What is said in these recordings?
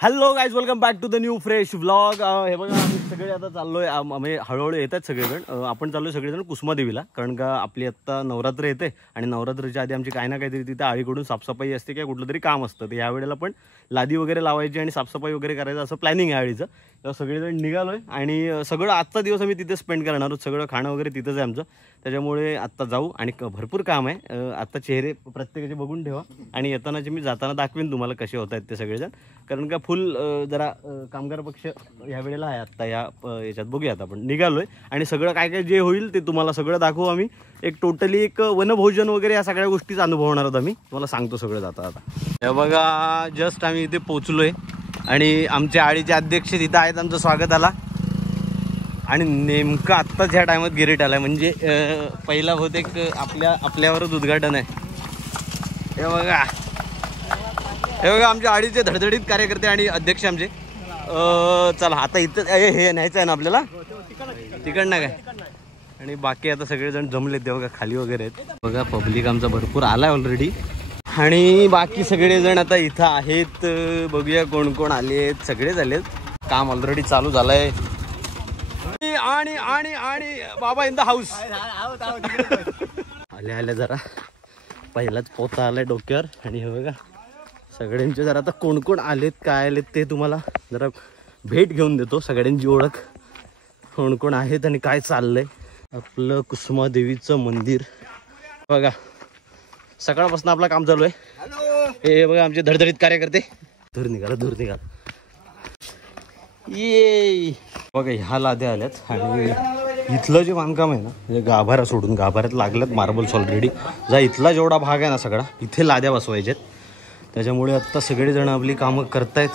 Hello guys, welcome back to the new fresh vlog. हे बघा, आम्ही सगळे आता चाललोय, आम्ही हळूहळू येतात सगळेजण. आपण चाललोय सगळेजण कुसुमादेवीला, कारण का आपली आत्ता नवरात्र येते आणि नवरात्रीच्या आधी आमची काही ना काहीतरी तिथे आळीकडून साफसफाई असते किंवा कुठलं तरी काम असतं. तर यावेळेला पण लादी वगैरे लावायची आणि साफसफाई वगैरे करायचं असं प्लॅनिंग आहे आळीचं. तेव्हा सगळेजण निघालोय आणि सगळं आजचा दिवस आम्ही तिथे स्पेंड करणार आहोत. सगळं खाणं वगैरे तिथंच आहे आमचं. त्याच्यामुळे आत्ता जाऊ आणि भरपूर काम आहे. आत्ता चेहरे प्रत्येकाचे बघून ठेवा आणि येतानाचे मी जाताना दाखवेन तुम्हाला कसे होत आहेत ते सगळेजण. कारण का फुल जरा कामगार पक्ष ह्या वेळेला आहे आत्ता याच्यात. बघूयात आपण निघालोय आणि सगळं काय काय जे होईल ते तुम्हाला सगळं दाखवू आम्ही. एक टोटली एक वनभोजन वगैरे या सगळ्या गोष्टीच अनुभवणार आहोत आम्ही. तुम्हाला सांगतो सगळं जाता आता. हे बघा, जस्ट आम्ही इथे पोचलोय आणि आमच्या आळीचे अध्यक्ष तिथं आहेत. आमचं स्वागत आला आणि नेमकं आत्ताच ह्या टायमात गिरीट आलाय. म्हणजे पहिला बहुतेक आपल्यावरच उद्घाटन आहे. हे बघा, हे बघा आमच्या आळीचे धडधडीत कार्यकर्ते आणि अध्यक्ष आमचे. चला आता इथं हे न्यायचं आहे ना आपल्याला, तिकडनं काय. आणि बाकी आता सगळेजण जमलेत ते बघा, खाली वगैरे आहेत. बघा पब्लिक आमचा भरपूर आलाय ऑलरेडी आणि बाकी सगळेजण आता इथं आहेत. बघूया कोण कोण आलेत. सगळे झालेत, काम ऑलरेडी चालू झालंय. आणि आणि आणि बाबा इन द हाऊस आले जरा. पहिलाच पोता आलाय डोक्यावर. आणि हे बघा सगळ्यांचे जरा आता कोण कोण आलेत काय आलेत ते तुम्हाला जरा भेट घेऊन देतो. सगळ्यांची ओळख, कोण कोण आहेत आणि काय चाललंय. आपलं कुसुमादेवीचं मंदिर बघा, सकाळपासून आपलं काम चालू आहे. हे बघा आमचे धडधडीत कार्यकर्ते. दूर निघाला ये बघा, ह्या लाद्या आल्यात. आणि इथलं जे बांधकाम आहे ना, म्हणजे गाभारा सोडून गाभाऱ्यात लागल्यात मार्बल्स ऑलरेडी. इथला जेवढा भाग आहे ना सगळा, इथे लाद्या बसवायच्यात. त्याच्यामुळे आत्ता सगळेजण आपली कामं करतायत.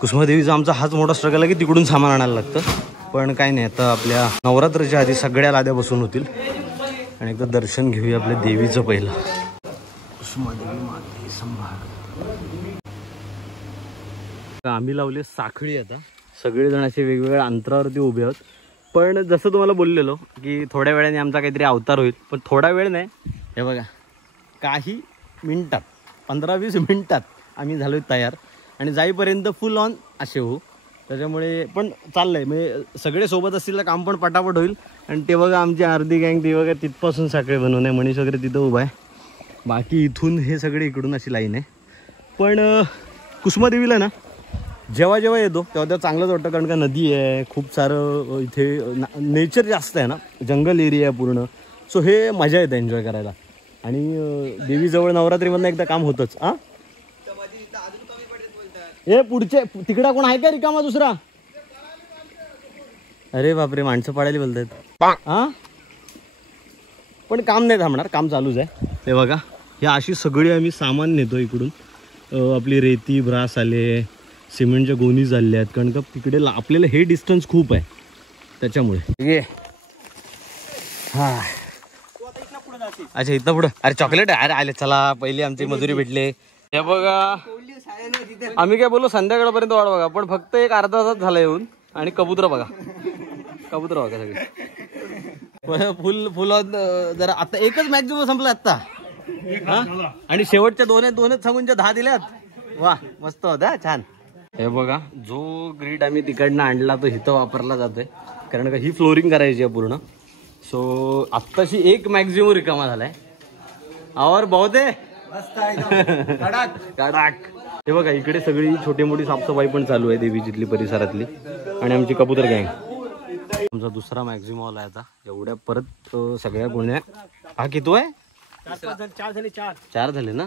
कुसुमादेवीचा आमचा हाच मोठा स्ट्रगल आहे की तिकडून सामान आणायला लागतं. पण काही नाही, आता आपल्या नवरात्राच्या आधी सगळ्या लाद्या बसून होतील. आणि एकदा दर्शन घेऊया आपल्या देवीचं पहिलं. कुसुमादेवी माते संभाळ. आम्ही लावले साखळी. आता सगळेजण असे वेगवेगळ्या अंतरावरती उभे आहोत. पण जसं तुम्हाला बोललेलो की थोड्या वेळाने आमचा काहीतरी अवतार होईल. पण थोडा वेळ नाही, हे बघा काही मिनिटात, 15-20 मिनिटात आम्ही झालो तयार. आणि जाईपर्यंत फुल ऑन असे होऊ. त्याच्यामुळे पण चाललंय, म्हणजे सगळे सोबत असतील तर काम पण पटापट होईल. आणि ते बघा आमची अर्धी गँग ती बघा तिथपासून साखळी बनवून आहे. मनीष वगैरे तिथं उभा आहे. बाकी इथून हे सगळे इकडून अशी लाईन आहे. पण कुसुमादेवीला ना जेव्हा येतो तेव्हा चांगलंच वाटतं. कारण का नदी आहे, खूप सारं इथे नेचर जास्त आहे ना, जंगल एरिया आहे पूर्ण. सो हे मजा येते एन्जॉय करायला. आणि देवीजवळ नवरात्रीमधनं एकदा काम होतंच. हे पुढचे तिकडा कोण आहे का रिकामा दुसरा? अरे बापरे, माणसं पाडायला बोलतायत. पण काम नाही थांबणार, काम चालूच आहे. ते बघा, हे अशी सगळी आम्ही सामान नेतो इकडून. आपली रेती ब्रास आले, सिमेंटच्या गोणी झाल्या आहेत. कारण का तिकडे आपल्याला हे डिस्टन्स खूप आहे त्याच्यामुळे. अच्छा इथं पुढं. अरे चॉकलेट आहे. अरे आले, चला पहिली आमची मजुरी भेटले. हे बघा, आम्ही काय बोललो संध्याकाळपर्यंत वाट बघा. पण फक्त एक अर्धा तास झाला येऊन. आणि कबूतर बघा सगळे फुल जरा. आता एकच मॅक्झिमम संपलं आत्ता. आणि शेवटच्या दोनच सांगूनच्या 10 दिल्यात. वा मस्त होता, छान. हे बघा, जो ग्रीड आम्ही तिकडनं आणला तो इथं वापरला जातोय. कारण का ही फ्लोरिंग करायची आहे पूर्ण. सो आत्ताशी एक मॅक्झिमम रिकामा झालाय. और बहुत आहे कडाक. हे बघा इकडे सगळी छोटी मोठी साफसफाई पण चालू आहे देवीची परिसरातली. आणि आमची कबूतर गँग. आमचा दुसरा मॅक्झिमम हॉल आहे आता. एवढ्या परत सगळ्या गुन्ह्या. हा किती आहे? 4 झाले ना.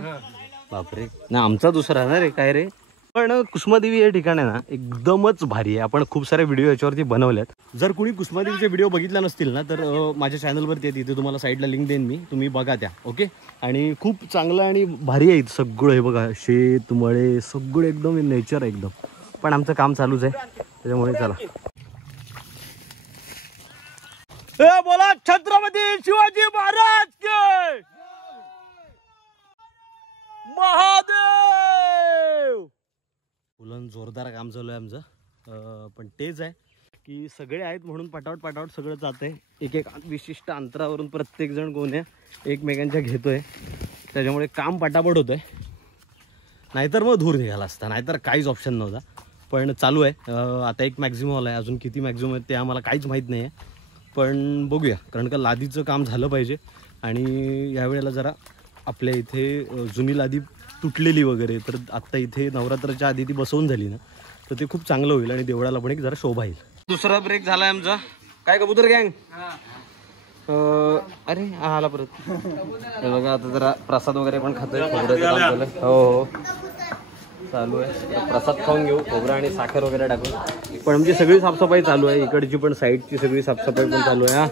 बापरे, ना आमचा दुसरा ना रे. काय रे. पण कुसुमादेवी हे ठिकाण आहे ना एकदमच भारी आहे. आपण खूप सारे व्हिडिओ याच्यावरती बनवल्यात. जर कोणी कुसुमादेवीचे व्हिडिओ बघितला नसतील ना तर माझ्या चॅनलवरती आहे, तिथे तुम्हाला साईडला लिंक देईन मी, तुम्ही बघा त्या. ओके. आणि खूप चांगलं आणि भारी आहे सगळं. हे बघा शेत मळे सगळं एकदम नेचर आहे एकदम. पण आमचं काम चालूच आहे त्याच्यामुळे चला. बोला छत्रपती शिवाजी महाराज के महादेव. फुलं जोरदार काम चालू आहे आमचं. पण तेच आहे की सगळे आहेत म्हणून पटावट सगळं जातंय. एक विशिष्ट अंतरावरून प्रत्येक जण गोण्या एकमेकांच्या घेतोय. त्याच्यामुळे काम पटापट होतंय. नाहीतर मग धूर निघाला असता, नाहीतर काहीच ऑप्शन नव्हता. पण चालू आहे. आता एक मॅक्झिमम आला आहे, अजून किती मॅक्झिमम आहेत ते आम्हाला काहीच माहीत नाही आहे. पण बघूया, कारण का लादीचं काम झालं पाहिजे. आणि यावेळेला जरा आपल्या इथे जुनी लादी तुटलेली वगैरे, तर आत्ता इथे नवरात्राच्या आधी ती बसवून झाली ना, तर ते खूप चांगलं होईल आणि देवळाला पण एक जरा शोभा येईल. दुसरा ब्रेक झाला आहे आमचा. काय कबूतर गँग? अरे आला परत. हे बघा आता जरा प्रसाद वगैरे पण खातोय. हो चालू आहे. प्रसाद खाऊन घेऊ, खोबरं आणि साखर वगैरे टाकून. पण आमची सगळी साफसफाई चालू आहे, इकडची पण साईडची सगळी साफसफाई पण चालू आहे. हा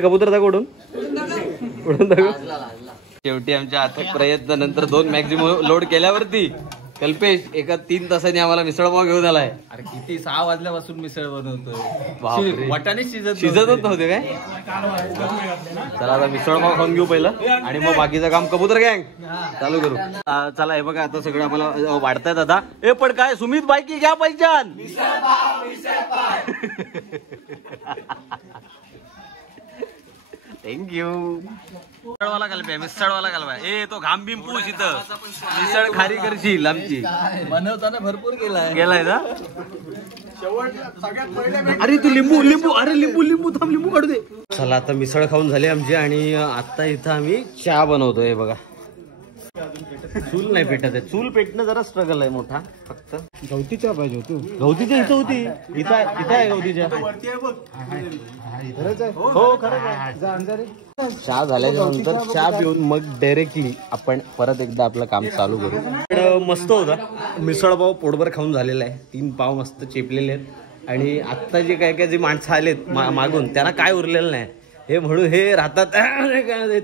कबूतर दाखव उडून दाखव. शेवटी आमच्या अथक प्रयत्नानंतर 2 मॅक्झिमम लोड केल्यावरती कल्पेश एका 3 तासांनी आम्हाला मिसळपाव घेऊन आलाय. अरे किती 6 वाजल्यापासून मिसळ बनवतोय. वाटाणे शिजतच नव्हते काय. चला आता मिसळपाव खाऊन घेऊ पहिलं आणि मग बाकीचं काम कबूतर गँग चालू करू. चला हे बघा आता सगळं आम्हाला वाढतायत आता. हे पण काय सुमित बायकी घ्या पाहिजे. थँक्यू. मिसळवाला घालपाय, मिसळवाला घालपाय. ए तो घाम बिम पूस इथं मिसळ खारी करशील आमची. बनवताना भरपूर गेलाय ना. अरे तू लिंबू अरे लिंबू थांब, लिंबू काढू दे. चला आता मिसळ खाऊन झाली आमची आणि आता इथं आम्ही चहा बनवतोय. बघा चूल नाही पेटत आहे. चूल पेटणं जरा स्ट्रगल आहे मोठा. फक्त गवतीच्या पाहिजे होती. गवतीच्या इथं होती. इथं आहे गवतीच्या. हो खरंच. चहा झाल्याच्या नंतर चहा पिऊन मग डायरेक्टली आपण परत एकदा आपलं काम चालू करू. पण मस्त होता मिसळ पाव. पोटभर खाऊन झालेला आहे. 3 पाव मस्त चेपलेले आहेत. आणि आत्ता जे काय जे माणसं आलेत मागून त्यांना काय उरलेलं नाही. हे म्हणून हे राहतात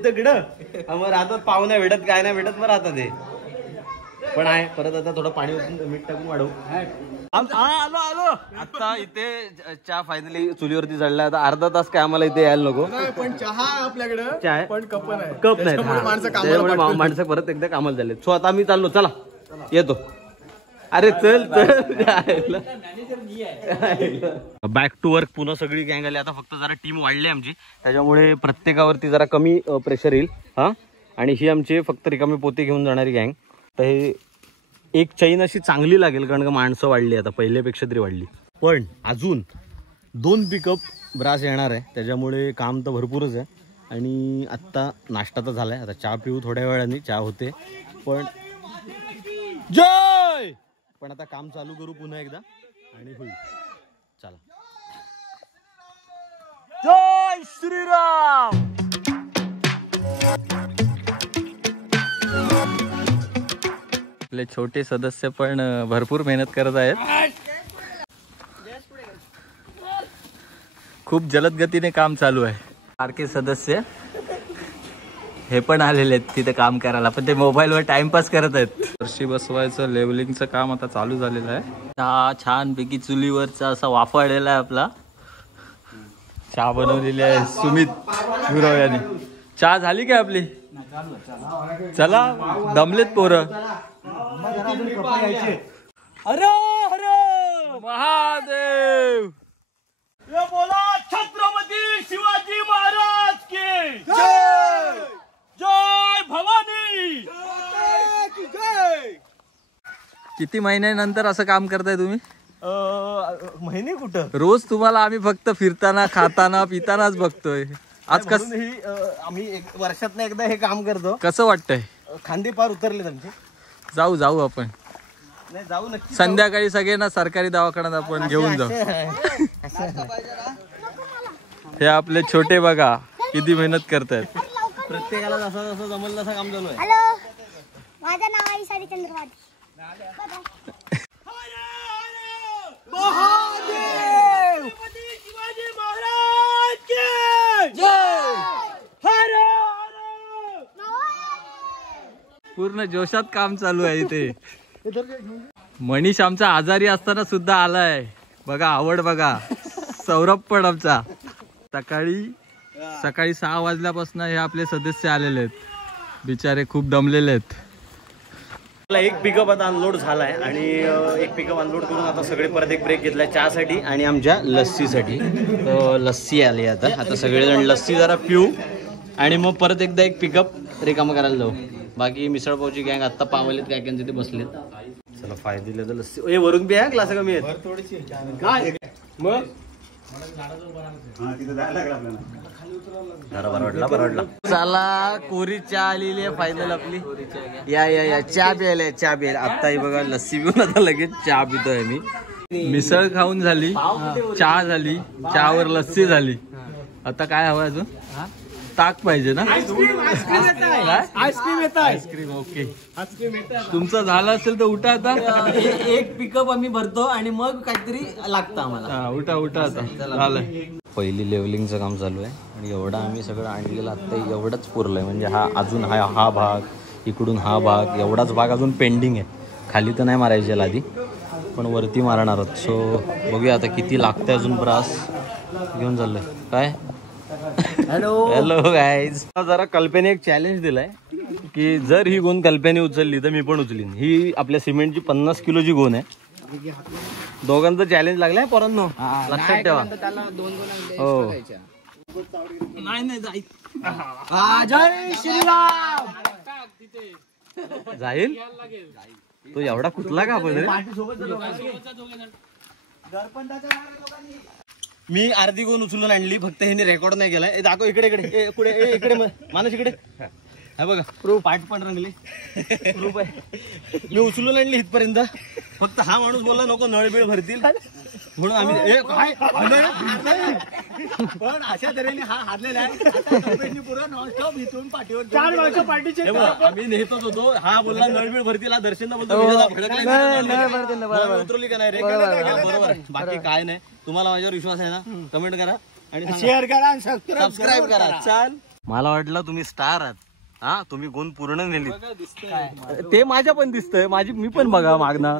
तिकडं, मग राहतात पाव नाही भेटत, काय नाही भेटत, मग राहतात हे. पण आहे परत आता थोडं पाणी ओतून मीठ टाकून वाढवू. आलो आता इथे चहा फायनली चुलीवरती चढला. आता अर्धा तास काय आम्हाला इथे यायला नको. पण चहा आपल्याकडे चहा पण कप नाही. माणसं परत एकदा कामाला झाले. सो आता आम्ही चाललो. चला येतो. अरे चल बॅक टू वर्क. पुन्हा सगळी गँग आली. आता फक्त जरा टीम वाढली आमची, त्याच्यामुळे प्रत्येकावरती जरा कमी प्रेशर येईल. हा आणि ही आमची फक्त रिकामी पोते घेऊन जाणारी गँग. तर हे एक चैन अशी चांगली लागेल, कारण का माणसं वाढली आता पहिल्यापेक्षा तरी वाढली. पण अजून 2 पिकअप ब्रास येणार आहे, त्याच्यामुळे काम तर भरपूरच आहे. आणि आत्ता नाश्ता तर झालाय. आता चहा पिऊ थोड्या वेळाने. चहा होते पण जय. पण आता काम चालू करू पुन्हा एकदा आणि होईल. चला जय श्रीराम. आपले छोटे सदस्य पण भरपूर मेहनत करत आहेत. खूप जलद गतीने काम चालू आहे. सारखे सदस्य हे पण आलेले आहेत तिथे काम करायला, पण ते मोबाईलवर टाइमपास करत आहेत. फरशी बसवायचं लेवलिंगचं काम आता चालू झालेलं आहे. चहा छानपैकी चुलीवरचा असा वाफाळलेला आहे. आपला चहा बनवलेली आहे सुमित गुरव यांनी. चहा झाली काय आपली? चला दमलेत पोरं. हर हर महादेव. बोला छत्रपती शिवाजी महाराज की जय. जय भवानी. किती महिन्यानंतर असं काम करताय तुम्ही? महिने कुठं, रोज तुम्हाला आम्ही फक्त फिरताना खाताना पितानाच बघतोय. आज आम्ही वर्षात एकदा हे काम करतो. कसं वाटतंय? खांदे पार उतरले आमचे. जाऊ आपण. नाही जाऊ नक्की. संध्याकाळी सगळ्यांना सरकारी दवाखान्यात आपण घेऊन जाऊ. हे आपले छोटे बघा किती मेहनत करतायत. प्रत्येकाला जसं जसं जमलं तसं काम चालू आहे. हॅलो, माझं नाव आहे सारी चंद्रवाडी. महादेव शिवाजी महाराज की जय. हर पूर्ण जोशात काम चालू आहे इथे. मनीष आमचा आजारी असताना सुद्धा आलाय बघा. आवड बघा. सौरभ पण आमचा सकाळी 6 वाजल्यापासून हे आपले सदस्य आलेले आहेत. बिचारे खूप दमलेले आहेत. एक पिकअप आता अनलोड झालाय आणि एक पिकअप अनलोड करून आता सगळे परत एक ब्रेक घेतलाय चहासाठी आणि आमच्या लस्सीसाठी. लस्सी आली आता. आता सगळेजण लस्सी जरा पिऊ आणि मग परत एकदा एक पिकअप रिकामा करायला जाऊ. बाकी मिसळपावची गँग आत्ता पावलेत काय काय तिथे बसलेत. चला फायदे तर लस्सी ए वरून बी आहे ग्लास कमी आहेत काय मग बरं वाटला. चला कोरी चहा आलेली आहे फायनल आपली. या चहा प्यायला आता ही बघा लस्सी पिऊन आता लगेच चहा पितोय मी. मिसळ खाऊन झाली, चहा झाली, चहावर लस्सी झाली. आता काय हवं अजून? ताक पाहिजे ना? Ice cream okay. तुमचं झालं असेल तर उठा आता. एक पिकअप आम्ही भरतो आणि मग काहीतरी लागतं आम्हाला. उठा आता झालं. पहिली लेवलिंगचं काम चालू आहे आणि एवढा आम्ही सगळं आणलेलं आता एवढंच पुरलंय. म्हणजे हा अजून हा भाग इकडून हा भाग एवढाच भाग अजून पेंडिंग आहे. खाली तर नाही मारायचे आधी पण वरती मारणार आहोत. सो बघूया आता किती लागतंय अजून. ब्रास घेऊन चाललोय काय. Hello guys. जरा कल्पने एक चॅलेंज दिलाय की जर ही गोण कल्पने उचलली तर मी पण उचलीन. ही आपल्या सिमेंटची 50 किलोची गोण आहे. दोघांचं चॅलेंज लागलाय पोरांनो लक्षात ठेवा. हो जाईल तो एवढा कुठला का आपण. मी अर्धी गोण उचलून आणली फक्त ह्याने रेकॉर्ड नाही केलाय. दाखव इकडे इकडे मानस इकडे हा बघा प्रूफ. पाठ पण रंगली प्रूफ आहे. मी उचलून आणली इथपर्यंत. फक्त हा माणूस बोलला नको नळबिळ भरतील म्हणून आम्ही पण अशा तऱ्हेने हा हारलेला आहे. पुरा नॉनस्टॉप इथून पाठीवर 4 वर्ष पार्टीचे आम्ही नेतच होतो. हा बोलला नळबिळ भरतील. हा दर्शन बोलतो उतरवली का नाही रे. बरोबर आहे. बाकी काय नाही. तुम्हाला माझ्यावर विश्वास आहे ना? कमेंट करा आणि शेअर करा सबस्क्राईब करा. चाल मला वाटलं तुम्ही स्टार आहात. हा तुम्ही गुण पूर्ण नेली. ते माझ्या पण दिसतंय. माझी मी पण बघा मागणं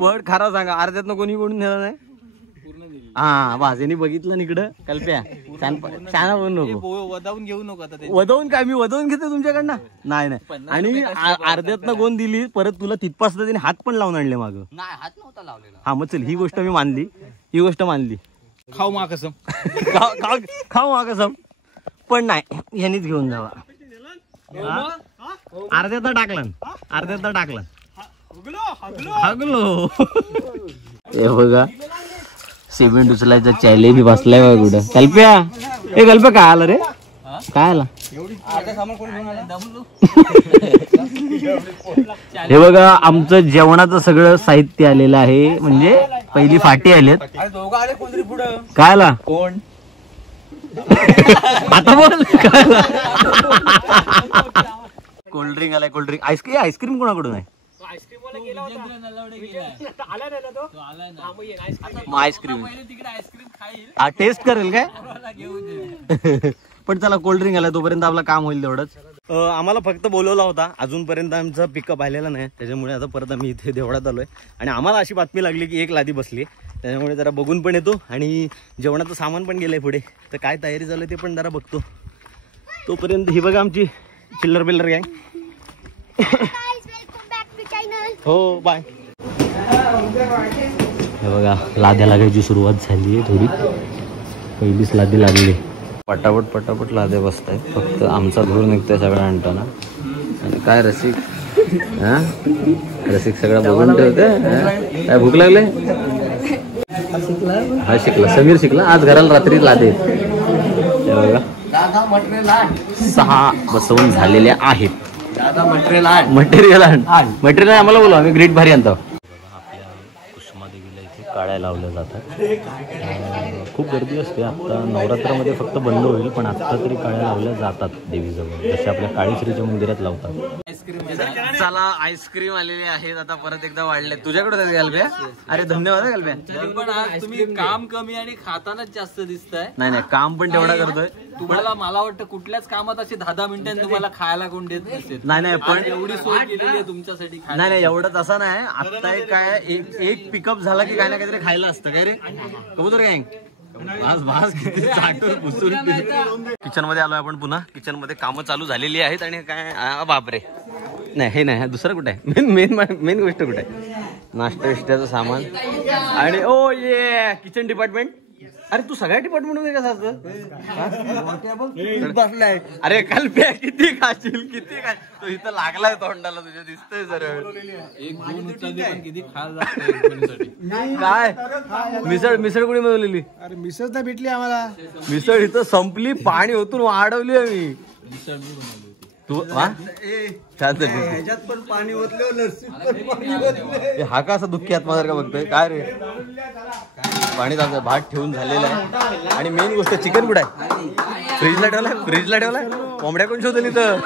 पण खरं सांगा अर्ध्यातनं कोणी कोणी नेलं नाही. हा भाजेनी बघितलं इकडं कल्प्या छान पण नको वदावून घेऊ नको आता. वदवून काय मी वदवून घेते तुमच्याकडनं नाही. आणि अर्ध्यातनं गोन दिली परत तुला तिथपास त्याने हात पण लावून आणले मागं. हात नव्हता लावलेला. हा मग चल ही गोष्ट मानली. खाऊ मा कसम खाऊ हा कसम पण नाही ह्यानीच घेऊन जावा. अर्ध्यात टाकलं हगलो. हे बघा सिमेंट उचलायचा चॅलेंज बसलाय बघा कुठं. कल्प्या काय आला रे. काय आला हे बघा आमचं जेवणाचं सगळं साहित्य आलेलं आहे. म्हणजे पहिली फाटी आलेत. काय आला कोण आता बोल. कोल्ड्रिंक आलाय. कोल्ड्रिंक आईस्क्रीम कोणाकडून आहे. आईस्क्रीम हा टेस्ट करेल काय. पण चला कोल्ड्रिंक आलाय तोपर्यंत आपलं काम होईल तेवढंच. आम्हाला फक्त बोलवला होता. अजूनपर्यंत आमचा पिकअप आलेला नाही. त्याच्यामुळे आता परत आम्ही इथे देवळात आलोय आणि आम्हाला अशी बातमी लागली की एक लादी बसली. त्याच्यामुळे जरा बघून पण येतो आणि जेवणाचं सामान पण गेलंय पुढे. तर काय तयारी झाली ते पण जरा बघतो. तोपर्यंत ही बघा आमची चिल्लर बिल्लर गँग. हो बाय. हे बघा लाद्या लागायची सुरुवात झाली आहे थोडी. पहिलीच लादी लागली. पटापट लाद्या बसत आहेत. फक्त आमचा धूर निघतोय सगळं आणताना. आणि काय रसिक सगळं बघून ठेवते. काय भूक लागले. हा शिकला समीर शिकला. आज घराला रात्री लादे हे बघा 6 बसवून झालेल्या आहेत. मटेरियल आम्हाला बोलू आम्ही ग्रीट भारी आणतो. आपल्या कुसुमा देवीला इथे काड्या लावल्या जातात. खूप गर्दी असते. आता नवरात्रामध्ये फक्त बंद होईल पण आता तरी काड्या लावल्या जातात देवीजवळ. जसे आपल्या काळीश्रीच्या मंदिरात लावतात. चला आईस्क्रीम आलेले आहेत. आता परत एकदा वाढले. तुझ्याकडे गलब्या. अरे धन्यवाद गलब्या. पण आज तुम्ही काम कमी आणि खातानाच जास्त दिसतंय. नाही काम पण तेवढा करतोय. तुम्हाला मला वाटतं कुठल्याच कामात अशी 10 मिनिटांनी तुम्हाला खायला कोण देत नसेल. नाही पण एवढी सोय केलेली आहे तुमच्यासाठी. नाही एवढंच असं नाही. आता काय एक पिकअप झाला की काय ना काहीतरी खायला असतं काय रे कबूतर गँग. किचन मध्ये आलोय आपण पुन्हा. किचन मध्ये कामं चालू झालेली आहेत आणि काय बापरे नाही हे नाही दुसरं कुठे आहे. मेन गोष्ट कुठे आहे. नाश्ता विष्ट्याचं सामान आणि ओ ये किचन डिपार्टमेंट अरे तू सगळ्या डिपार्टमेंट कसं असतं बसलाय. अरे काल किती खाशील किती काय तो इथं लागलाय तोंडाला तुझ्या दिसतंय सर. काय मिसळ कुणी मिळवलेली? अरे मिसळ तर भेटली आम्हाला. मिसळ इथं संपली, पाणी ओतून वाढवली आम्ही. तू ह्याच्यात पण पाणी ओतलं, हा का असा दुःखी आत्मासारखा बघतोय काय रे? पाणी भात ठेवून झालेला आहे. आणि मेन गोष्ट चिकन कुठं आहे? फ्रीजला ठेवलाय. कोंबड्या कोण शोधली तर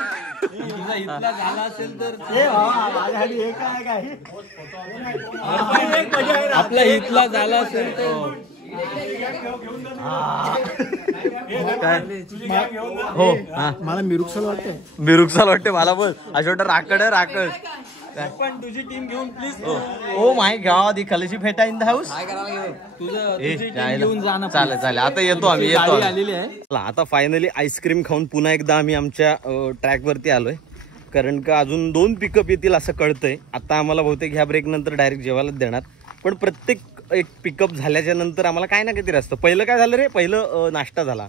आपला इथला झाला असेल तर हो. मला मिरुक्सल वाटते मला पण. अशा वाटतं राकड पण तुझी टीम घेऊन प्लीज. ओ माय गॉड, खलशी फेटा इन द हाऊस. घेऊन जा ना. चालेल आता येतो आम्ही आलेली आहे. आता फायनली आईस्क्रीम खाऊन पुन्हा एकदा आम्ही आमच्या ट्रॅक वरती आलोय. कारण का अजून 2 पिकअप येतील असं कळतंय. आता आम्हाला बहुतेक ह्या ब्रेक नंतर डायरेक्ट जेवायलाच देणार. पण प्रत्येक एक पिकअप झाल्याच्या नंतर आम्हाला काय ना काहीतरी असतं. पहिलं काय झालं रे? पहिलं नाश्ता झाला,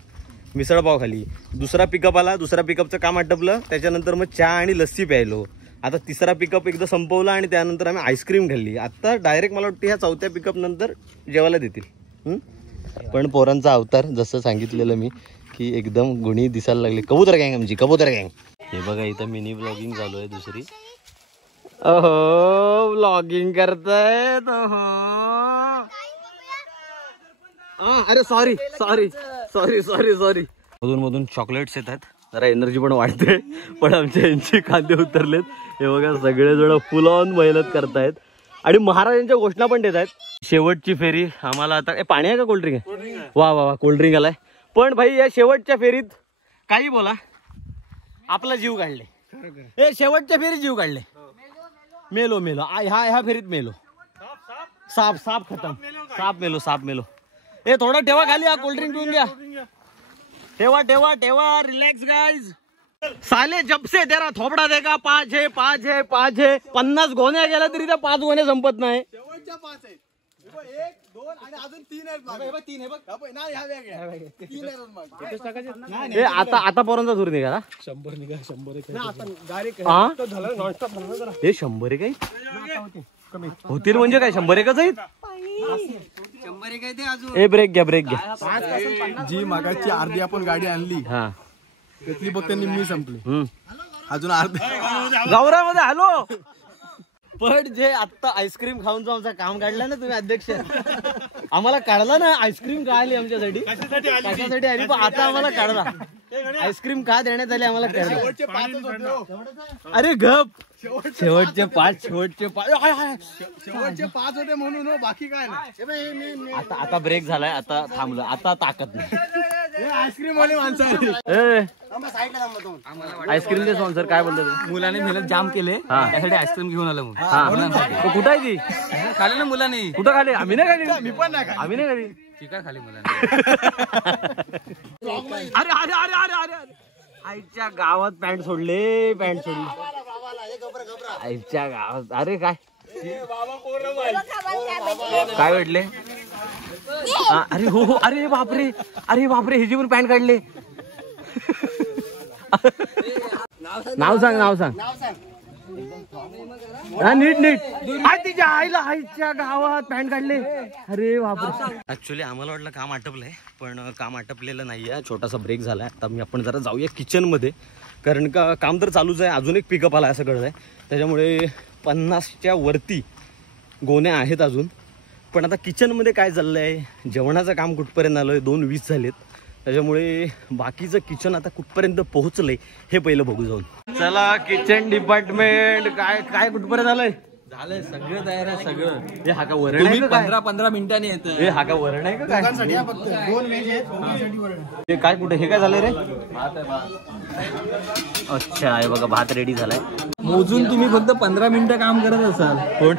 मिसळपाव खाली. दुसरा पिकअप आला, दुसरा पिकअपचं काम आटपलं. त्याच्यानंतर मग चहा आणि लस्सी प्यायलो. आता तिसरा पिकअप एकदा संपवला आणि त्यानंतर आम्ही आईस्क्रीम खाल्ली. आता डायरेक्ट मला वाटतं ह्या 4थ्या पिकअप नंतर जेवायला देतील. पण पोरांचा अवतार जसं सांगितलेलं मी की एकदम गुणी दिसायला लागले. कबूतर गँग आमची, कबूतर गँग. हे बघा इथं मिनी ब्लॉगिंग चालू आहे दुसरी. अहो ब्लॉगिंग करतायत. अरे सॉरी मधून चॉकलेट्स येतात, जरा एनर्जी पण वाढते. पण आमच्या यांची खांदे उतरलेत. हे बघा सगळेजण फुल ऑन मेहनत करतायत आणि महाराजांच्या घोषणा पण देत आहेत. शेवटची फेरी आम्हाला आता पाणी आहे का कोल्ड्रिंक आहे? वा कोल्ड्रिंक आलाय. पण भाई या शेवटच्या फेरीत काही बोला आपला जीव काढले. हे शेवटच्या फेरीत जीव काढले. मेलो ह्या फेरीत मेलो. साप खतम. साप मेलो. ए थोडा ठेवा खाली, हा कोल्ड्रिंक पिऊन घ्या. ठेवा रिलॅक्स गाइज. साले जब से तेरा थोपडा देगा 5 है 50 गोण्या गेल्या तरी त्या 5 गोण्या संपत नाही. आता पर्यंत दूर निघाला. 100 हे 100 काही होतील म्हणजे काय 100 आहेत. ब्रेक घ्या जी मागाची अर्धी आपण गाडी आणली हा त्यातली फक्त निम्मी संपली. अजून अर्धी गौरामध्ये आलो. पण जे आता आईस्क्रीम खाऊन जो आमचं काम काढलं ना तुम्ही अध्यक्ष, आम्हाला काढला ना आईस्क्रीम का आली आमच्यासाठी, कशासाठी आली. पण आता आम्हाला काढला आईस्क्रीम का देण्यात आली आम्हाला कळलं. अरे गप. शेवटचे पाच होते म्हणून बाकी काय नाही. आता ब्रेक झालाय, आता थांबलं, आता ताकद नाही. आईस्क्रीम वाले माणसं आईस्क्रीमचे स्पॉन्सर काय बोलतात? मुलाने मेहनत जाम केले त्यासाठी आईस्क्रीम घेऊन आलं म्हणून. कुठं आहे ती? खाली ना मुलांनी. कुठं खाली? आम्ही नाही खाली. मी पण नाही आम्ही नाही खाली. चिकन खाली मुलांनी. अरे आईच्या गावात पॅन्ट सोडली. आईच्या गावात. अरे काय भेटले? अरे हो अरे बापरे ह्याची पण पॅन्ट काढले. नाव सांग. नीट तिच्या आईच्या गावात पॅन्ट काढले. अरे बापरे. ऍक्च्युली आम्हाला वाटलं काम आटपलंय, पण काम आटपलेलं नाहीये. छोटासा ब्रेक झालाय. आता आपण जरा जाऊया किचन मध्ये, कारण का काम तर चालूच आहे. अजून एक पिकअप आला असं कळलंय. त्याच्यामुळे 50च्या वरती गोण्या आहेत अजून. पण आता किचनमध्ये काय चाललंय, जेवणाचं काम कुठपर्यंत आलंय, 2:20 झालेत. त्याच्यामुळे बाकीचं किचन आता कुठपर्यंत पोहोचलंय हे पहिलं बघू जाऊन. चला किचन डिपार्टमेंट काय कुठपर्यंत आलंय? झालंय सगळं तयार आहे सगळं. हे हा का वरण आहे का काय? 15 मिनिटांनी येतं. हे हा का वरण आहे का काय? फक्त 2 व्हेज आहेत. हे काय कुठे हे काय झालं रे? अच्छा हे बघा भात रेडी झालाय. मोजून तुम्ही फक्त 15 मिनिटं काम करत असाल. कोण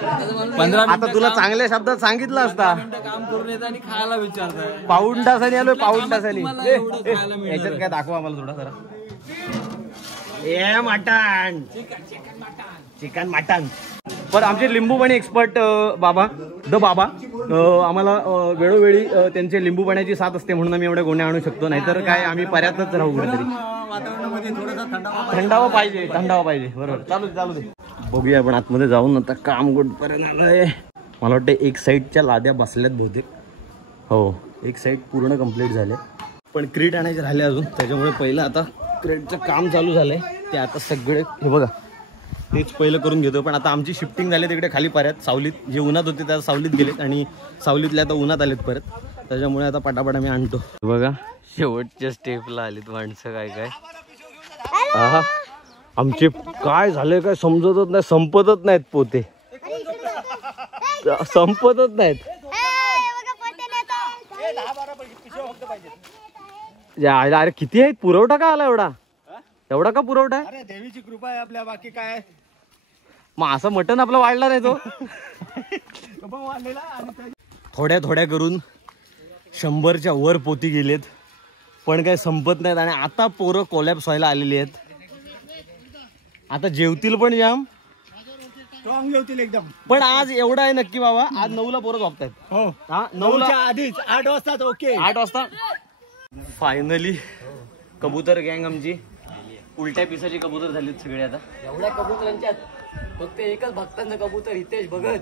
15 आता तुला चांगल्या शब्दात सांगितलं असता. काम करून येतं आणि खायला विचारताय. पाऊण तासाने आलोय, पाऊण तासाने. तुम्हाला एवढं खायला मिळतं. याच्यात काय दाखवा आम्हाला थोडा जरा. ए मटण, चिकन मटण. पण आमचे लिंबू पाणी एक्सपर्ट बाबा आम्हाला वेळोवेळी त्यांचे लिंबू पाण्याची साथ असते म्हणून आम्ही एवढ्या गोण्या आणू शकतो. नाहीतर काय आम्ही पर्यातच राहू कुठेतरी. थंडावा पाहिजे. बरोबर, चालू दे. बघूया आपण आतमध्ये जाऊन. आता काम कुठपर्यंत आलंय. मला वाटतं एक साईडच्या लाद्या बसल्यात बहुतेक. हो, एक साईड पूर्ण कंप्लीट झाले, पण क्रीट आणायचे राहिले अजून. त्याच्यामुळे पहिलं आता क्रेटचं काम चालू झालंय. ते आता सगळे हे बघा तेच पहिलं करून घेतो. पण आता आमची शिफ्टिंग झाली तिकडे खाली पर्यात सावलीत. जे उन्हात होते त्या सावलीत गेलेत आणि सावलीतले आता उन्हात आलेत परत. त्याच्यामुळे आता पटापट आम्ही आणतो. बघा शेवटच्या स्टेपला आलीत माणसं. काय हा आमचे काय झाले काय समजतच नाही. संपतच नाहीत पोते, संपतच नाहीत. अरे किती आहेत? पुरवठा का आला एवढा का पुरवठा आहे? अरे देवीची कृपा आहे आपल्या, बाकी काय. मग असं मटण आपलं वाढला नाही तो. थोड्या करून 100च्या वर पोती गेलेत, पण काय संपत नाहीत. आणि आता पोरं कोलॅप्स व्हायला आलेली आहेत. आता जेवतील पण जाम, स्ट्रॉंग जेवतील एकदम. पण आज एवढं आहे नक्की बाबा, आज 9ला पोरं झोपतायत. हो, हा 9ला आधीच 8 वाजता. ओके, 8 वाजता फायनली कबूतर गँग आमची उलट्या पिसाची कबूतर झालीत सगळे. आता एवढ्या कबुतरांच्यात फक्त एकच भक्तांचा कबूतर हितेश भगत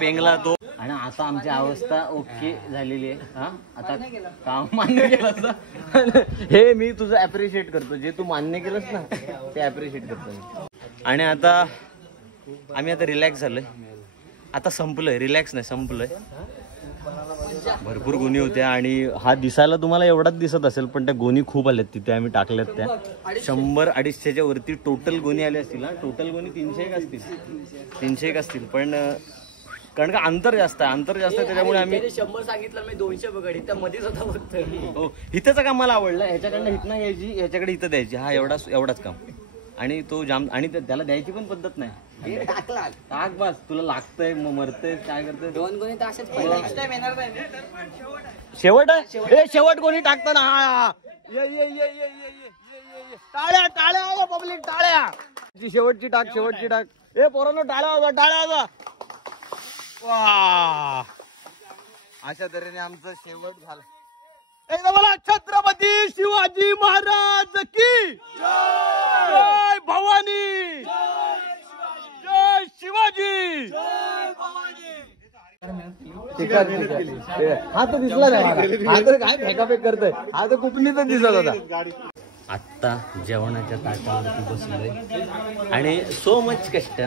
पेंगला तो. आणि आता आमची अवस्था ओके झालेली आहे. हा आता काम मान्य केलं. हे मी तुझं ऍप्रिशिएट करतो. जे तू मान्य केलंस ना ते ऍप्रिशिएट करतो मी. आणि आता आम्ही आता रिलॅक्स झालोय. आता संपलोय, रिलॅक्स नाही संपलोय. भरपूर गोणी होत्या आणि हा दिसायला तुम्हाला एवढाच दिसत असेल, पण त्या गोणी खूप आल्यात तिथे. आम्ही टाकल्यात त्या 100-250च्या वरती टोटल गोणी आल्या असतील. ना टोटल गोणी 301 असतील. पण कारण का अंतर जास्त आहे त्याच्यामुळे आम्ही 100 सांगितलं. मी 200 बघड त्या मध्येच होता फक्त. हो, इथंचं काम मला आवडलं. ह्याच्याकडनं इथं यायची, ह्याच्याकडे इथं द्यायची. हा एवढाच काम. आणि तो जाम, आणि त्याला द्यायची पण पद्धत नाही. टाक बस, तुला लागतंय मग मरतंय काय करतंय. 2 गोणी तर असेच शेवट शेवट कोणी टाकतं ना. हा टाळ्या पब्लिक, टाळ्या. शेवटची टाक. ए पोरांनो टाळ्या वाजवा. वा, अशा तऱ्हेने आमचं शेवट झालं. एकदा बोला छत्रपती शिवाजी महाराज की जय. भवानी जय. शिवाजी हा तर दिसला नाही. हा तर काय फेकाफेक करतोय. हा तर कुठली तर दिसत होता. आत्ता जेवणाच्या ताटावरती बसलोय आणि सो मच कष्ट.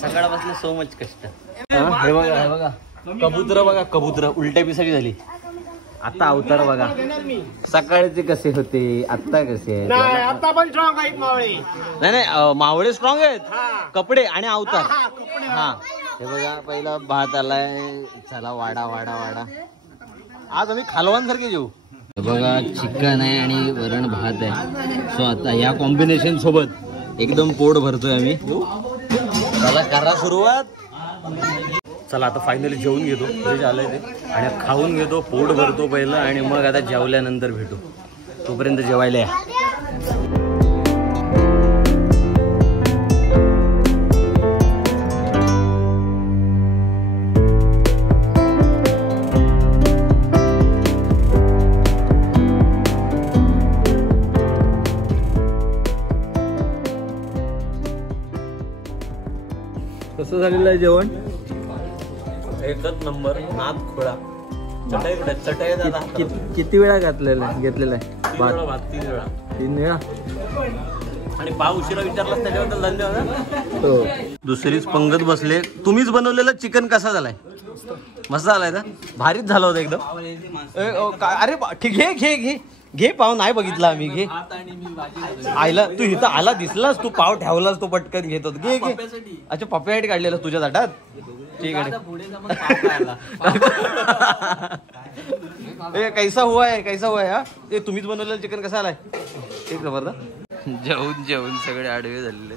सकाळपासून सो मच कष्ट. हे बघा कबूतर उलट्या पिसाची झाली. आता अवतार बघा. सकाळचे कसे होते, आता कसे आहेत. आता पण स्ट्रॉंग आहेत मावळे. नाही मावळे स्ट्रॉंग आहेत. कपडे आणि अवतार. हा हे बघा पहिला भात आलाय. चला वाडा. आज आम्ही खालवान सारखे जेऊ. बघा चिकन आहे आणि वरण भात आहे. सो आता या कॉम्बिनेशन सोबत एकदम पोट भरतोय आम्ही. चला करा सुरुवात. चला आता फायनली जेवून घेतो जे झालंय ते, आणि खाऊन घेतो, पोट भरतो पहिलं, आणि मग आता जेवल्यानंतर भेटू. तोपर्यंत जेवायला या. कसं झालेलं आहे जेवण? एकच नंबर. नाद खोळा. चटई किती वेळा घेतलेला आहे? 3 वेळा. आणि पाव उशिरा विचारलास त्याच्याबद्दल धन्यवाद. दुसरीच पंगत बसले. तुम्हीच बनवलेलं चिकन कसा झालाय? मस्त झालाय ना? भारीच झालं होतं एकदम. अरे ठीक, घे पाव. नाही बघितला आम्ही. घे आईला. तू इथं आला दिसलास, तू पाव ठेवलास, तो पटकन घेत होत. घे. अच्छा पप्प्यासाठी काढलेला तुझ्या ताटात. ठीक आहे. कैसा हुआ है हा? ते तुम्हीच बनवलेलं चिकन कसं आलाय? एक जबरदस्त. जेवून सगळे आडवे झालेले.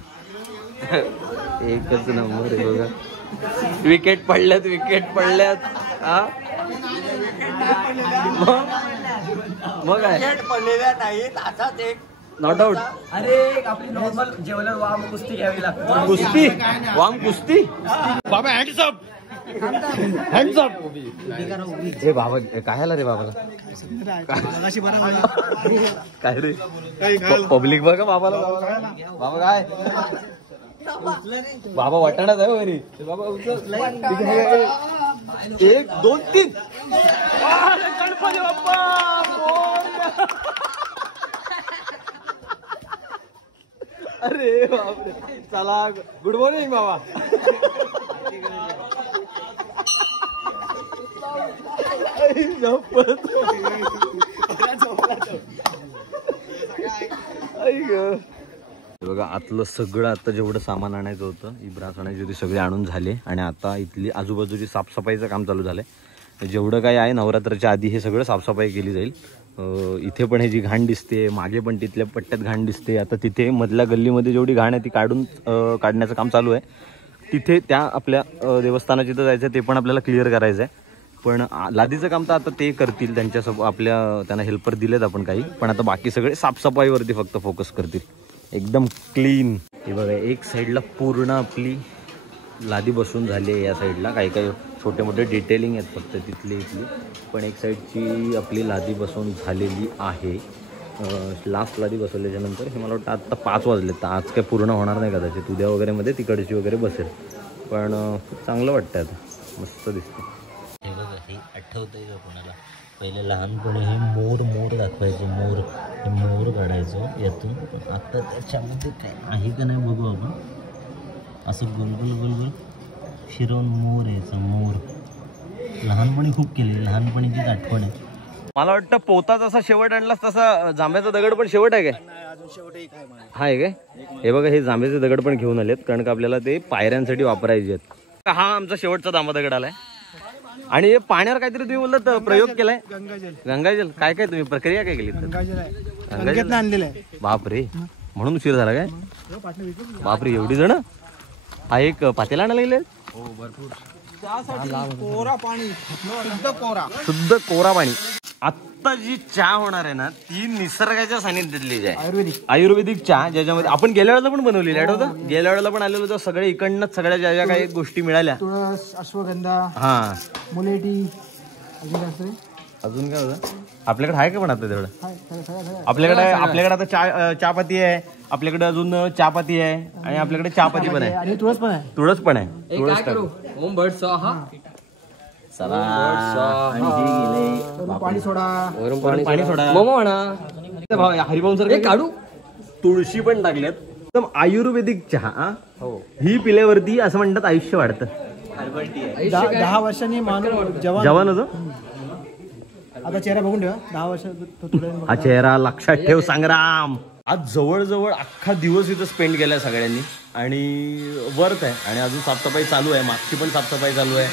एकच नंबर आहे बघा. विकेट पडल्यात. हा मग काय पडलेल्या नाहीत. असाच एक नॉट डाऊट. अरे आपली नॉर्मल जेवल्यावर वाम कुस्ती घ्यावी लागते. कुस्ती वाम कुस्ती बाबा हँडसअप हँडसअप. ए बाबा काय आला रे बाबाला काय रे पब्लिक बघा बाबाला. बाबा काय बाबा वाटाणाच आहे वरी. बाबा 1 2 3 गणपती बाप्पा. अरे बापरे. चला गुड मॉर्निंग बाबा. बघा आतलं सगळं आता जेवढं सामान आणायचं होतं इब्रास आणायची होती सगळे आणून झाले आणि आता इथली आजूबाजूची साफसफाईचं काम चालू झालंय. जेवढं काय आहे नवरात्राच्या आधी हे सगळं साफसफाई केली जाईल. इथे पण हे जी घाण दिसते मागे पण तिथल्या पट्ट्यात घाण दिसते. आता तिथे मधल्या गल्लीमध्ये जेवढी घाण आहे ती काढण्याचं काम चालू आहे. तिथे त्या आपल्या देवस्थानाची जिथं जायचं ते पण आपल्याला क्लिअर करायचं आहे. पण लादीचं काम तर आता ते करतील त्यांना हेल्पर दिलेत आपण काही. पण आता बाकी सगळे साफसफाईवरती फक्त फोकस करतील. एकदम क्लीन. हे बघा एक साईडला पूर्ण आपली लादी बसून झाली आहे. या साईडला काही काही छोटे मोठे डिटेलिंग आहेत फक्त तिथली इथली. पण एक साईडची आपली लादी बसून झालेली आहे. लास्ट लादी बसवल्याच्यानंतर हे मला वाटतं आत्ता 5 वाजले. तर आज काय पूर्ण होणार नाही कदाचित. उद्या वगैरे मध्ये तिकडची वगैरे बसेल. पण चांगलं वाटतं आता मस्त दिसतं. हे बघा हे आठवतंय का कोणाला पहिले लहानपणी हे मोर दाखवायचे. हे मोर काढायचो यातून. पण आता त्याच्यामध्ये काय आहे का नाही बघू आपण. असं गोलगोल फिरवून मोर यायचा. मोर लहानपणी खूप केले. लहानपणीचीच आठवण आहे. मला वाटतं पोता जसा शेवट आणलास तसा जांभ्याचा दगड पण शेवट आहे काय. हा आहे काय. हे बघा हे जांभ्याचे दगड पण घेऊन आलेत कारण का आपल्याला ते पायऱ्यांसाठी वापरायचे आहेत. हा आमचा शेवटचा जांभा दगड आलाय. आणि हे पाण्यावर काहीतरी तुम्ही बोललात प्रयोग केलाय. गंगाजल काय काय तुम्ही प्रक्रिया काय केली. गंगेतनं आणलेलं आहे. बापरे म्हणून उशीर झाला काय. बापरे एवढी जण. हा एक पातेला आणायला गेले. कोरा पाणी शुद्ध कोरा पाणी. आत्ता जी चहा होणार आहे ना ती निसर्गाच्या सानिध्यातली आहे. आयुर्वेदिक चहा ज्याच्यामध्ये आपण गेल्या वेळेला पण बनवलेली आठवतं. गेल्या वेळेला पण आलेलो होतं. सगळे इकडनंच सगळ्या ज्या ज्या काही गोष्टी मिळाल्या. तुळस अश्वगंधा हा मुलेटी अजून काय होतं आपल्याकडे आहे का. पण आता तेवढं आपल्याकडे आता चहापत्ती आहे. आपल्याकडे अजून चहापत्ती आहे आणि आपल्याकडे चहापत्ती पण आहे. आणि तुळस पण आहे. तुळस पण आहे. तुळस ओम भट स्वाहा. पाणी सोडा. पाणी सोडा. मोमो म्हणा. हरिभाऊ सर काढू. तुळशी पण टाकल्यात. एकदम आयुर्वेदिक चहा. ही पिल्यावरती असं म्हणतात आयुष्य वाढतं. 10 वर्षांनी माणूस जवान होतो. आता चेहरा बघून ठेवा. 10 वर्ष हा चेहरा लक्षात ठेव संग्राम. आज जवळजवळ अख्खा दिवस इथं स्पेंड केलाय सगळ्यांनी आणि वर्थ आहे. आणि अजून साफसफाई चालू आहे. मागची पण साफसफाई चालू आहे.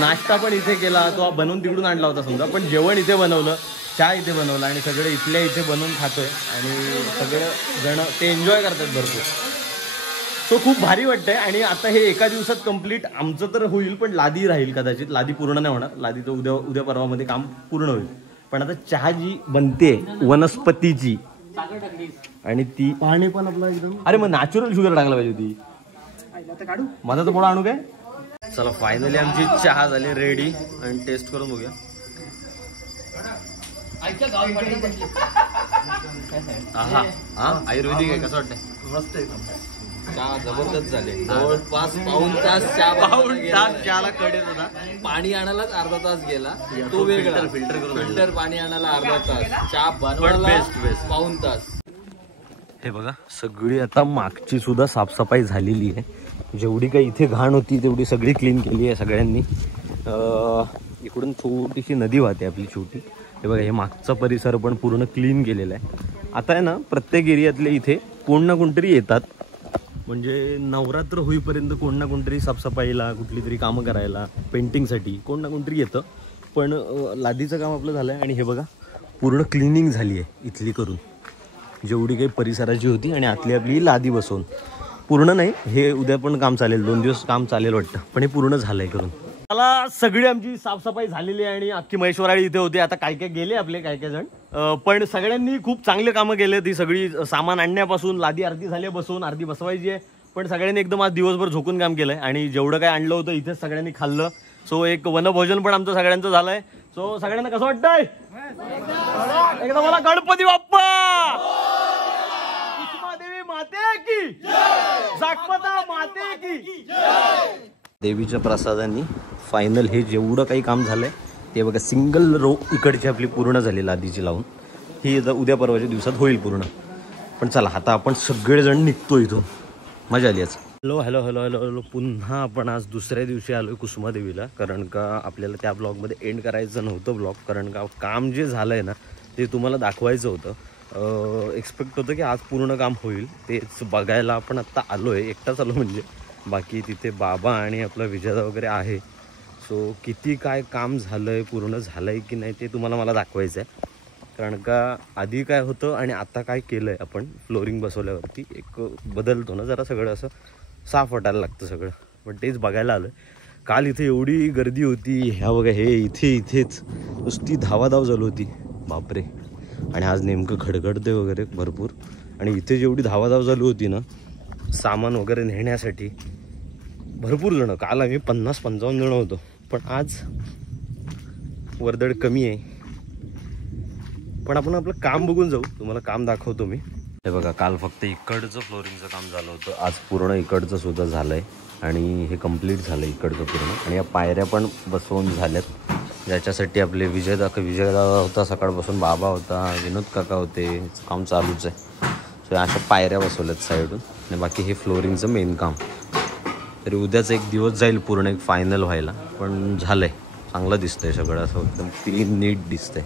नाश्ता पण इथे केला. तो बनवून तिकडून आणला होता समजा. पण जेवण इथे बनवलं. चहा इथे बनवला आणि सगळे इथल्या इथे बनवून खातोय. आणि सगळे जण ते एन्जॉय करतात भरपूर. सो खूप भारी वाटतंय. आणि आता हे एका दिवसात कम्प्लीट आमचं तर होईल पण लादी राहील कदाचित. लादी पूर्ण नाही होणार. लादीचं उद्या परवामध्ये काम पूर्ण होईल. पण आता चहा जी बनते वनस्पतीची आणि ती पाणी पण आपलं एकदम. अरे मग नॅचरल शुगर टाकला पाहिजे होती. काढू माझा तर पोळा आणू काय. चला फायनली आमची चहा झाली रेडी आणि टेस्ट करून बघूया. आयुर्वेदिक आहे कसं वाटतंय. मस्त एकदम. चहा जबरदस्त झाले. जवळपास पाऊण तास चहाला कडे होता. पाणी आणायलाच अर्धा तास गेला. तो वेगळा फिल्टर पाणी आणायला अर्धा तास. चहा बनवायला बेस्ट पाऊण तास. हे बघा सगळी आता मागची सुद्धा साफसफाई झालेली आहे. जेवढी काही इथे घाण होती तेवढी सगळी क्लीन केली आहे सगळ्यांनी. इकडून छोटीशी नदी वाहते आपली छोटी. हे बघा हे मागचा परिसर पण पूर्ण क्लीन केलेला आहे. आता आहे ना प्रत्येक एरियातले इथे कोण ना कोणतरी येतात. म्हणजे नवरात्र होईपर्यंत कोण ना कोणतरी साफसफाईला कुठली तरी कामं करायला पेंटिंगसाठी कोण ना कोणतरी येतं. पण लादीचं काम आपलं झालं आहे. आणि हे बघा पूर्ण क्लिनिंग झाली आहे इथली करून. जेवढी काही परिसराची होती आणि आतली आपली लादी बसवून. पूर्ण नाही हे उद्या पण काम चालेल. 2 दिवस काम चालेल वाटतं. पण हे पूर्ण झालं आहे करून. मला सगळी आमची साफसफाई झालेली आहे आणि अख्खी महेश्वराळी इथे होते. आता काय काय गेले आपले काय काय जण, पण सगळ्यांनी खूप चांगले कामं केले. ती सगळी सामान आणण्यापासून लादी अर्धी झाली बसवून, अर्धी बसवायची आहे, पण सगळ्यांनी एकदम आज दिवसभर झोकून काम केलंय आणि जेवढं काय आणलं होतं इथेच सगळ्यांनी खाल्लं. सो एक वनभोजन पण आमचं सगळ्यांचं झालंय. सो सगळ्यांना कसं वाटतंय? एकदा मला गणपती बाप्पा, कुसुमादेवी माते की, जागमाता माते की. देवीच्या प्रसादांनी फायनल हे जेवढं काही काम झालंय ते बघा, सिंगल रो इकडची आपली पूर्ण झाली लादीची लावून. ही उद्या परवाच्या दिवसात होईल पूर्ण. पण चला आता आपण सगळेजण निघतो इथून. मजा आली आज. Hello hello hello hello hello. पुन्हा आपण आज दुसऱ्या दिवशी आलोय कुसुमादेवीला, कारण का आपल्याला त्या ब्लॉगमध्ये एंड करायचं नव्हतं ब्लॉग, कारण का काम जे झालंय ना ते तुम्हाला दाखवायचं होतं. एक्सपेक्ट होतं की आज पूर्ण काम होईल, तेच बघायला आपण आत्ता आलोय. एकटाच आलो म्हणजे, बाकी तिथे बाबा आणि आपला विजयदा वगैरे आहे. सो किती काय काम झालंय, पूर्ण झालंय की नाही ते तुम्हाला मला दाखवायचं आहे. कारण का आधी काय होतं आणि आता काय केलं आहे आपण, फ्लोरिंग बसवल्यावरती एक बदलतो ना जरा, सगळं असं साफ वाटायला लागतं सगळं. पण तेच बघायला आलं. काल इथे एवढी गर्दी होती, ह्या बघा हे इथेच नुसती धावाधाव चालू होती बापरे. आणि आज नेमकं खडखडते वगैरे भरपूर. आणि इथे जेवढी धावाधाव चालू होती ना सामान वगैरे नेण्यासाठी, भरपूर जणं. काल आम्ही 50-55 जणं होतो, पण आज वर्दळ कमी आहे. पण आपण आपलं काम बघून जाऊ, तुम्हाला काम दाखवतो मी. हे बघा, काल फक्त इकडचं फ्लोरिंगचं काम झालं होतं, आज पूर्ण इकडचं सुद्धा झालं आहे. आणि हे कंप्लीट झालं इकडचं पूर्ण. आणि या पायऱ्या पण बसवून झाल्यात, ज्याच्यासाठी आपले विजयदा होता सकाळपासून, बाबा होता, विनोद काका होते. काम चालूच आहे. सो अशा पायऱ्या बसवल्यात साईडून. आणि बाकी हे फ्लोरिंगचं मेन काम. तरी उद्याच एक दिवस जाईल पूर्ण एक फायनल व्हायला, पण झालंय, चांगलं दिसतंय सगळं, असं एकदम क्लीन नीट दिसतंय.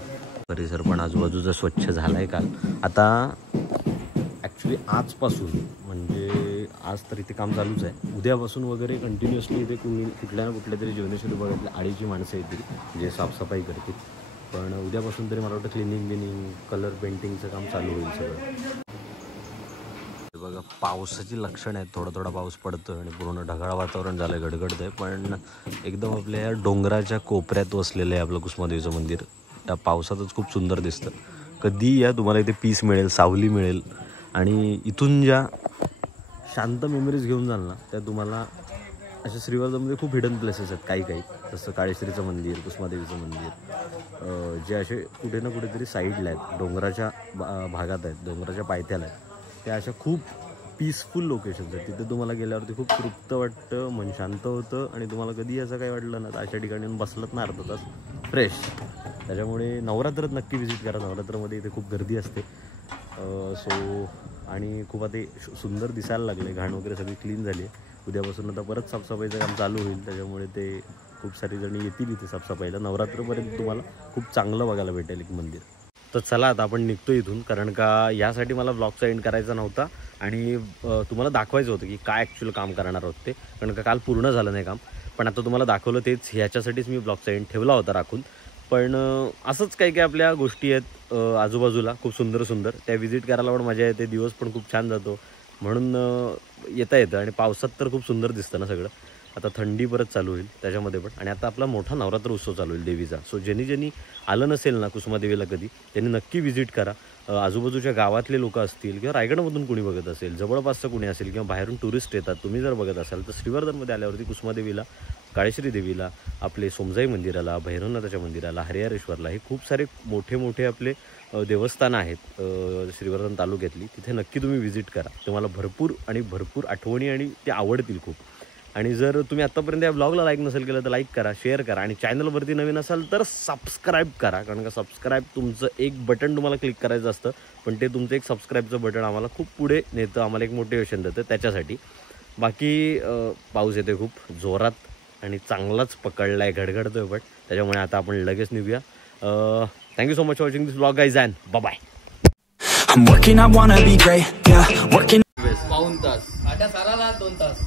परिसर पण आजूबाजूचा स्वच्छ झालाय काल. आता ॲक्च्युली आजपासून, म्हणजे आज तर इथे काम चालूच आहे, उद्यापासून वगैरे कंटिन्युअसली इथे कुठल्या ना कुठल्या तरी जीवनेश्वरी बघायला आडीची माणसं येतील जे साफसफाई करतील. पण उद्यापासून तरी मला वाटतं क्लिनिंग कलर पेंटिंगचं काम चालू होईल सगळं. बघा, पावसाची लक्षण आहेत. थोडा थोडा पाऊस पडतो आणि पूर्ण ढगाळ वातावरण झालं, गडगडत आहे. पण एकदम आपल्या डोंगराच्या कोपऱ्यात वसलेलं आहे आपलं कुसुमादेवीचं मंदिर. त्या पावसातच खूप सुंदर दिसतं. कधी या तुम्हाला इथे पीस मिळेल, सावली मिळेल. आणि इथून ज्या शांत मेमरीज घेऊन जाल ना, त्या तुम्हाला अशा श्रीवर्धनमध्ये खूप हिडन प्लेसेस आहेत काही काही. जसं काळेश्वरीचं मंदिर, कुसुमादेवीचं मंदिर, जे असे कुठे ना कुठेतरी साईडला आहेत, डोंगराच्या भागात आहेत, डोंगराच्या पायथ्याला आहेत. त्या अशा खूप पीसफुल लोकेशन्स आहेत. तिथे तुम्हाला गेल्यावरती खूप तृप्त वाटतं, मन शांत होतं. आणि तुम्हाला कधी असं काही वाटलं ना तर अशा ठिकाणी बसलत ना अर्धा तास फ्रेश. त्याच्यामुळे नवरात्रात नक्की व्हिजिट करा. नवरात्रामध्ये इथे खूप गर्दी असते. सो आणि खूप आता सुंदर दिसायला लागले, घाण वगैरे सगळी क्लीन झाली आहे. उद्यापासून आता परत साफसफाईचं काम चालू होईल. त्याच्यामुळे ते खूप सारी जणी येतील इथे साफसफाईला. नवरात्रपर्यंत तुम्हाला खूप चांगलं बघायला भेटेल एक मंदिर. तर चला आता आपण निघतो इथून, कारण का यासाठी मला ब्लॉगचा एंड करायचा नव्हता आणि तुम्हाला दाखवायचं होतं की काय ॲक्च्युअल काम करणार आहोत ते. कारण का काल पूर्ण झालं नाही काम, पण आता तुम्हाला दाखवलं तेच. ह्याच्यासाठीच मी ब्लॉगचा एंड ठेवला होता राखून. पण असंच काही काही आपल्या गोष्टी आहेत आजूबाजूला खूप सुंदर सुंदर, त्या व्हिजिट करायला पण मजा येते. दिवस पण खूप छान जातो, म्हणून येता येतं. आणि पावसात तर खूप सुंदर दिसतं ना सगळं. आता थंडी परत चालू होईल त्याच्यामध्ये पण. आणि आता आपला मोठा नवरात्र उत्सव चालू होईल देवीचा. सो ज्यांनी आलं नसेल ना कुसुमादेवीला कधी, त्यांनी नक्की व्हिजिट करा. आजूबाजूच्या गावातले लोक असतील किंवा रायगडमधून कुणी बघत असेल, जवळपासचं कुणी असेल किंवा बाहेरून टुरिस्ट येतात, तुम्ही जर बघत असाल तर श्रीवर्धनमध्ये आल्यावरती कुसुमादेवीला, काळेश्वरी देवीला, आपले सोमजाई मंदिराला, भैरवनाथाच्या मंदिराला, हरिहरेश्वरला, हे खूप सारे मोठे मोठे आपले देवस्थानं आहेत श्रीवर्धन तालुक्यातली. तिथे नक्की तुम्ही व्हिजिट करा. तुम्हाला भरपूर आठवणी आणि ते आवडतील खूप. आणि जर तुम्ही आत्तापर्यंत या ब्लॉगला लाईक नसेल केलं तर लाईक करा, शेअर करा. आणि चॅनलवरती नवीन असाल तर सबस्क्राईब करा. कारण का सबस्क्राईब तुमचं एक बटन तुम्हाला क्लिक करायचं असतं, पण ते तुमचं एक सबस्क्राईबचं बटन आम्हाला खूप पुढे नेतं, आम्हाला एक मोटिवेशन देतं त्याच्यासाठी. बाकी पाऊस येते खूप जोरात आणि चांगलाच पकडला आहे, गडगडतोय. पण त्याच्यामुळे आता आपण लगेच निघूया. Thank you so much for watching this blog guys and bye. I'm working, I wanna be great, yeah, working. 2 तास आता साराला 2 तास.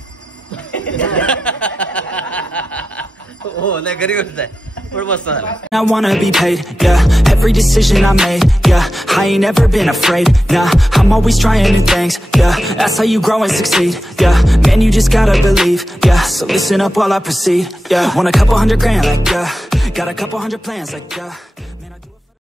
हो, नाही घरी गोष्ट आहे. पण मस्त झाला. I wanna be paid, yeah. Every decision I made, yeah. I ain't never been afraid, nah. I'm always trying new things, yeah. That's how you grow and succeed, yeah. Man, you just gotta believe, yeah. So listen up while I proceed, yeah. Want a couple $100 grand, like, yeah. Got a couple hundred plans, like, yeah.